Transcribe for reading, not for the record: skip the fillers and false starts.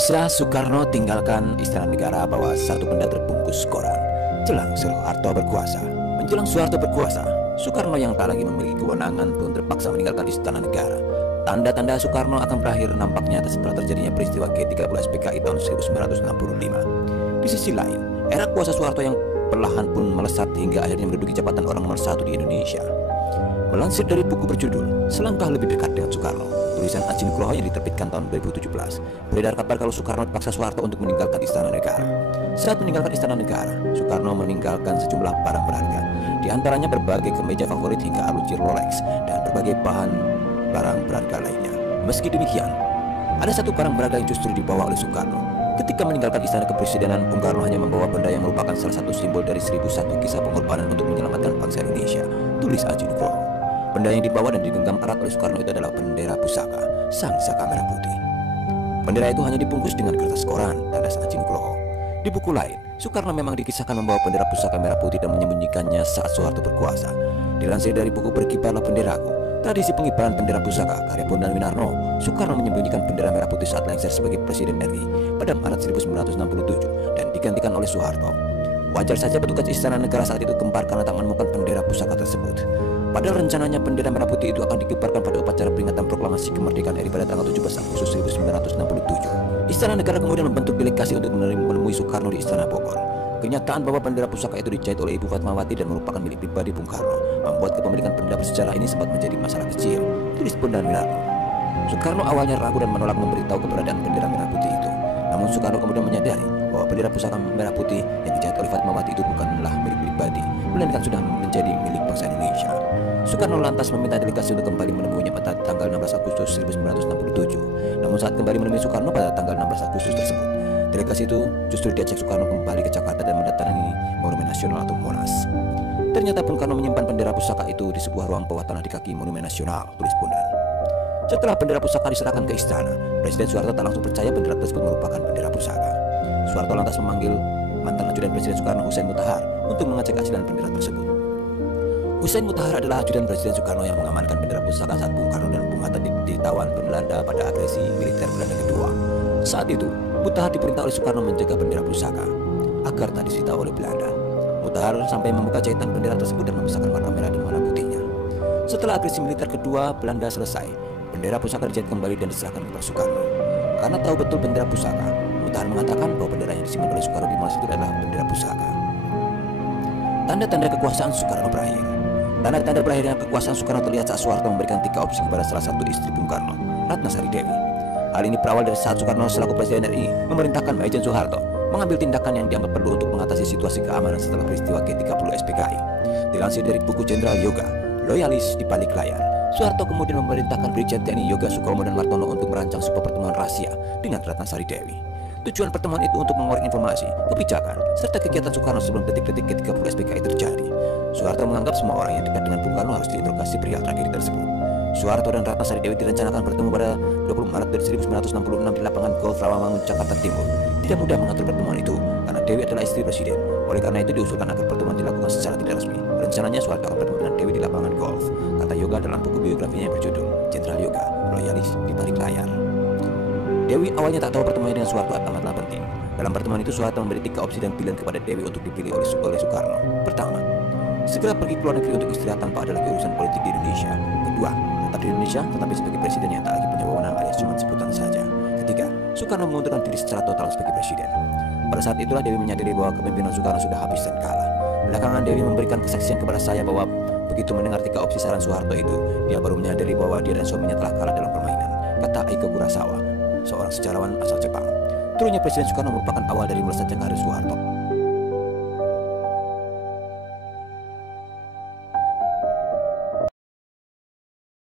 Kisah Soekarno tinggalkan Istana Negara bawa satu benda terbungkus koran. Jelang Soeharto berkuasa. Menjelang Soeharto berkuasa, Soekarno yang tak lagi memiliki kewenangan pun terpaksa meninggalkan Istana Negara. Tanda-tanda Soekarno akan berakhir nampaknya setelah terjadinya peristiwa G30 PKI tahun 1965. Di sisi lain, era kuasa Soeharto yang perlahan pun melesat hingga akhirnya menduduki jabatan orang nomor 1 di Indonesia. Melansir dari buku berjudul Selangkah Lebih Dekat dengan Soekarno, tulisan Aji Nugroho yang diterbitkan tahun 2017, beredar kabar kalau Soekarno dipaksa Soeharto untuk meninggalkan Istana Negara. Saat meninggalkan Istana Negara, Soekarno meninggalkan sejumlah barang berharga, di antaranya berbagai kemeja favorit hingga alucir Rolex dan berbagai bahan barang berharga lainnya. Meski demikian, ada satu barang berharga yang justru dibawa oleh Soekarno. Ketika meninggalkan Istana Kepresidenan, Bung Karno hanya membawa benda yang merupakan salah satu simbol dari 1001 kisah pengorbanan untuk menyelamatkan bangsa Indonesia, tulis Aji Nugroho. Benda yang dibawa dan digenggam erat oleh Soekarno itu adalah bendera pusaka, Sang Saka Merah Putih. Bendera itu hanya dibungkus dengan kertas koran, tanda Aji Nugroho. Di buku lain, Soekarno memang dikisahkan membawa bendera pusaka merah putih dan menyembunyikannya saat Soeharto berkuasa. Dilansir dari buku Berkibarlah Benderaku, tradisi pengibaran bendera pusaka karya Bondan Winarno, Soekarno menyembunyikan bendera merah putih saat lengser sebagai Presiden RI pada Maret 1967 dan digantikan oleh Soeharto. Wajar saja petugas Istana Negara saat itu gempar karena tak menemukan bendera pusaka tersebut. Padahal rencananya bendera merah putih itu akan dikibarkan pada upacara peringatan proklamasi kemerdekaan RI pada tanggal 17 Agustus 1967. Istana Negara kemudian membentuk delegasi untuk menemui Soekarno di Istana Bogor. Kenyataan bahwa bendera pusaka itu dijahit oleh Ibu Fatmawati dan merupakan milik pribadi Bung Karno membuat kepemilikan benda bersejarah ini sempat menjadi masalah kecil, tulis Bondan Winarno. Soekarno awalnya ragu dan menolak memberitahu keberadaan bendera merah putih itu. Namun Soekarno kemudian menyadari bahwa bendera pusaka merah putih yang dijahit oleh Fatmawati itu bukanlah milik pribadi, melainkan sudah menjadi milik bangsa Indonesia. Soekarno lantas meminta delegasi untuk kembali menemuinya pada tanggal 16 Agustus 1967. Namun saat kembali menemui Soekarno pada tanggal 16 Agustus tersebut, delegasi itu justru diajak Soekarno kembali ke Jakarta dan mendatangi Monumen Nasional atau Monas. Ternyata Bung Karno menyimpan bendera pusaka itu di sebuah ruang bawah tanah di kaki Monumen Nasional, tulis Bondan. Setelah bendera pusaka diserahkan ke istana, Presiden Soeharto tak langsung percaya bendera tersebut merupakan bendera pusaka. Soeharto lantas memanggil mantan ajudan Presiden Soekarno, Husein Mutahar, untuk mengecek aslian bendera tersebut. Husein Mutahar adalah ajudan Presiden Soekarno yang mengamankan bendera pusaka saat Bung Karno dan Bung Hatta ditawan Belanda pada agresi militer Belanda kedua. Saat itu, Mutahar diperintah oleh Soekarno menjaga bendera pusaka agar tak disita oleh Belanda. Mutahar sampai membuka jahitan bendera tersebut dan memisahkan warna merah dan warna putihnya. Setelah agresi militer kedua Belanda selesai, bendera pusaka dijahit kembali dan diserahkan kepada Soekarno. Karena tahu betul bendera pusaka, Mutahar mengatakan bahwa bendera yang disimpan oleh Soekarno di Monas itu adalah bendera pusaka. Tanda-tanda kekuasaan Soekarno berakhir. Tanda-tanda berakhirnya kekuasaan Soekarno terlihat saat Soeharto memberikan 3 opsi kepada salah satu istri Bung Karno, Ratnasari Dewi. Hal ini berawal dari saat Soekarno selaku Presiden RI memerintahkan Maijen Soeharto mengambil tindakan yang dianggap perlu untuk mengatasi situasi keamanan setelah peristiwa G30 SPKI. Dilansir dari buku Jenderal Yoga, Loyalis di Balik Layar, Soeharto kemudian memerintahkan Brigjen TNI Yoga Sukomo dan Martono untuk merancang sebuah pertemuan rahasia dengan Ratnasari Dewi. Tujuan pertemuan itu untuk mengorek informasi, kebijakan, serta kegiatan Soekarno sebelum detik-detik G30 SPKI terjadi. Soeharto menganggap semua orang yang dekat dengan Bung Karno harus diinterogasi perihal tragedi tersebut. Soeharto dan Ratnasari Dewi direncanakan bertemu pada 20 Maret 1966 di lapangan golf Rawamangun, Jakarta Timur. Tidak mudah mengatur pertemuan itu karena Dewi adalah istri Presiden. Oleh karena itu diusulkan agar pertemuan dilakukan secara tidak resmi. Rencananya Soeharto akan bertemu dengan Dewi di lapangan golf, kata Yoga dalam buku biografinya yang berjudul Jenderal Yoga, Loyalis di Balik Layar. Dewi awalnya tak tahu pertemuan dengan Soeharto amatlah penting. Dalam pertemuan itu Soeharto memberi 3 opsi dan pilihan kepada Dewi untuk dipilih oleh Soekarno. Pertama, segera pergi ke luar negeri untuk istirahat tanpa ada lagi urusan politik di Indonesia. Kedua, tetap di Indonesia tetapi sebagai presiden yang tak lagi punya wewenang alias cuma sebutan saja. Ketiga, Soekarno mengundurkan diri secara total sebagai presiden. Pada saat itulah Dewi menyadari bahwa kepemimpinan Soekarno sudah habis dan kalah. Belakangan Dewi memberikan kesaksian kepada saya bahwa begitu mendengar 3 opsi saran Soeharto itu, dia baru menyadari bahwa dia dan suaminya telah kalah dalam permainan, kata Eiko Kurosawa, seorang sejarawan asal Jepang. Turunnya Presiden Soekarno merupakan awal dari melesatnya